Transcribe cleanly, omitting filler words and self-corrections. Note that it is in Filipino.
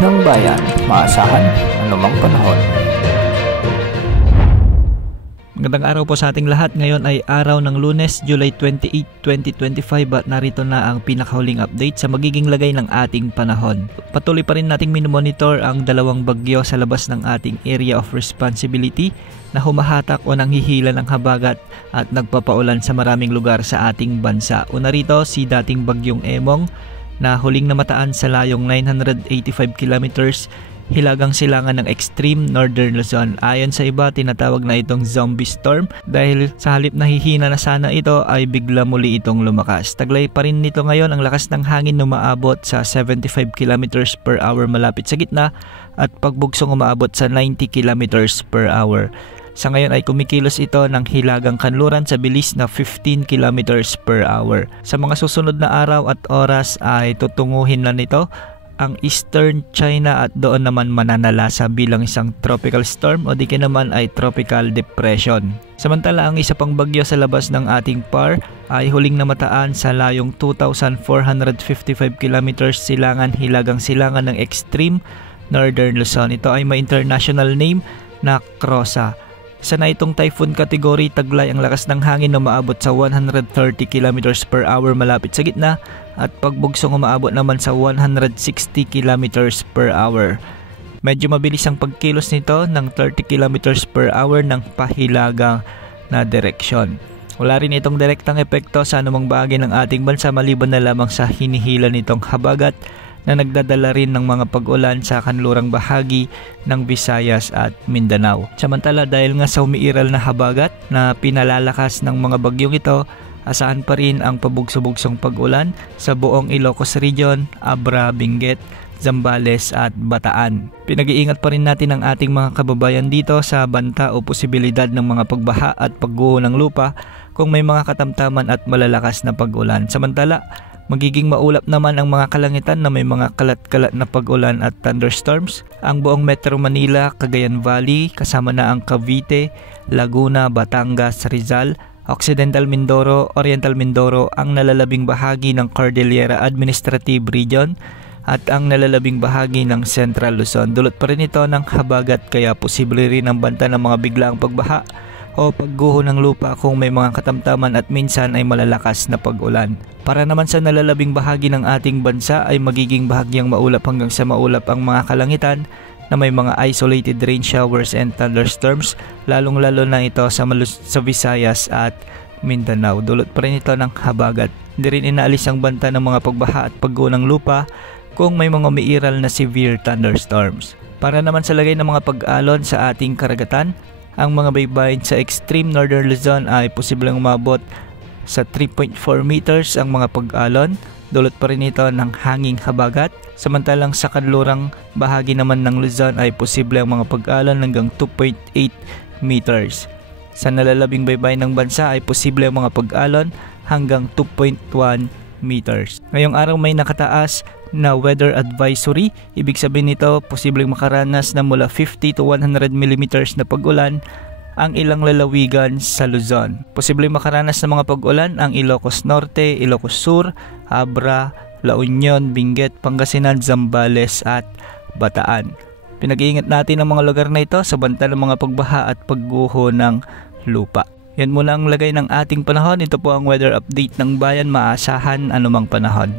ng bayan, maasahan anumang panahon. Magandang araw po sa ating lahat. Ngayon ay araw ng Lunes, July 28, 2025 at narito na ang pinakahuling update sa magiging lagay ng ating panahon. Patuloy pa rin nating minomonitor ang dalawang bagyo sa labas ng ating area of responsibility na humahatak o nanghihila ng habagat at nagpapaulan sa maraming lugar sa ating bansa. Una rito si dating bagyong Emong na huling namataan sa layong 985 kilometers hilagang silangan ng extreme northern Luzon. Ayon sa iba, tinatawag na itong zombie storm dahil sa halip na hihina na sana ito ay bigla muli itong lumakas. Taglay pa rin nito ngayon ang lakas ng hangin na umaabot sa 75 kilometers per hour malapit sa gitna at pagbugsong umaabot sa 90 kilometers per hour. Sa ngayon ay kumikilos ito ng hilagang kanluran sa bilis na 15 kilometers per hour. Sa mga susunod na araw at oras ay tutunguhin na nito ang Eastern China at doon naman mananalasa bilang isang tropical storm o di kaya naman ay tropical depression. Samantala ang isa pang bagyo sa labas ng ating PAR ay huling namataan sa layong 2,455 kilometers silangan hilagang silangan ng extreme northern Luzon. Ito ay may international name na Krosa. Isa na itong typhoon category, taglay ang lakas ng hangin na umaabot sa 130 kilometers per hour malapit sa gitna at pagbugsong umaabot naman sa 160 kilometers per hour. Medyo mabilis ang pagkilos nito ng 30 kilometers per hour ng pahilagang na direksyon. Wala rin itong direktang epekto sa anumang bahagi ng ating bansa maliban na lamang sa hinihila nitong habagat na nagdadala rin ng mga pag-ulan sa kanlurang bahagi ng Visayas at Mindanao. Samantala dahil nga sa umiiral na habagat na pinalalakas ng mga bagyong ito, asahan pa rin ang pabugso-bugsong pag-ulan sa buong Ilocos Region, Abra, Benguet, Zambales at Bataan. Pinag-iingat pa rin natin ang ating mga kababayan dito sa banta o posibilidad ng mga pagbaha at pagguho ng lupa kung may mga katamtaman at malalakas na pag-ulan. Samantala, magiging maulap naman ang mga kalangitan na may mga kalat-kalat na pag-ulan at thunderstorms. Ang buong Metro Manila, Cagayan Valley, kasama na ang Cavite, Laguna, Batangas, Rizal, Occidental Mindoro, Oriental Mindoro, ang nalalabing bahagi ng Cordillera Administrative Region at ang nalalabing bahagi ng Central Luzon. Dulot pa rin ito ng habagat kaya posible rin ang banta ng mga biglaang pagbaha o pagguho ng lupa kung may mga katamtaman at minsan ay malalakas na pag-ulan. Para naman sa nalalabing bahagi ng ating bansa ay magiging bahagyang maulap hanggang sa maulap ang mga kalangitan na may mga isolated rain showers and thunderstorms, lalong-lalo na ito sa Visayas at Mindanao. Dulot pa rin ito ng habagat. Hindi rin inaalis ang banta ng mga pagbaha at pagguho ng lupa kung may mga umiiral na severe thunderstorms. Para naman sa lagay ng mga pag-alon sa ating karagatan, ang mga baybayin sa extreme northern Luzon ay posibleng umabot sa 3.4 meters ang mga pag-alon. Dulot pa rin ito ng hanging habagat. Samantalang sa kanlurang bahagi naman ng Luzon ay posible ang mga pag-alon hanggang 2.8 meters. Sa nalalabing baybayin ng bansa ay posible ang mga pag-alon hanggang 2.1 meters. Ngayong araw may nakataas na weather advisory. Ibig sabihin nito, posibleng makaranas na mula 50 to 100 millimeters na pag-ulan ang ilang lalawigan sa Luzon. Posibleng makaranas ng mga pag-ulan ang Ilocos Norte, Ilocos Sur, Abra, La Union, Benguet, Pangasinan, Zambales at Bataan. Pinag-iingat natin ang mga lugar na ito sa banta ng mga pagbaha at pagguho ng lupa. Yan muna ang lagay ng ating panahon. Ito po ang weather update ng bayan, maasahan anumang panahon.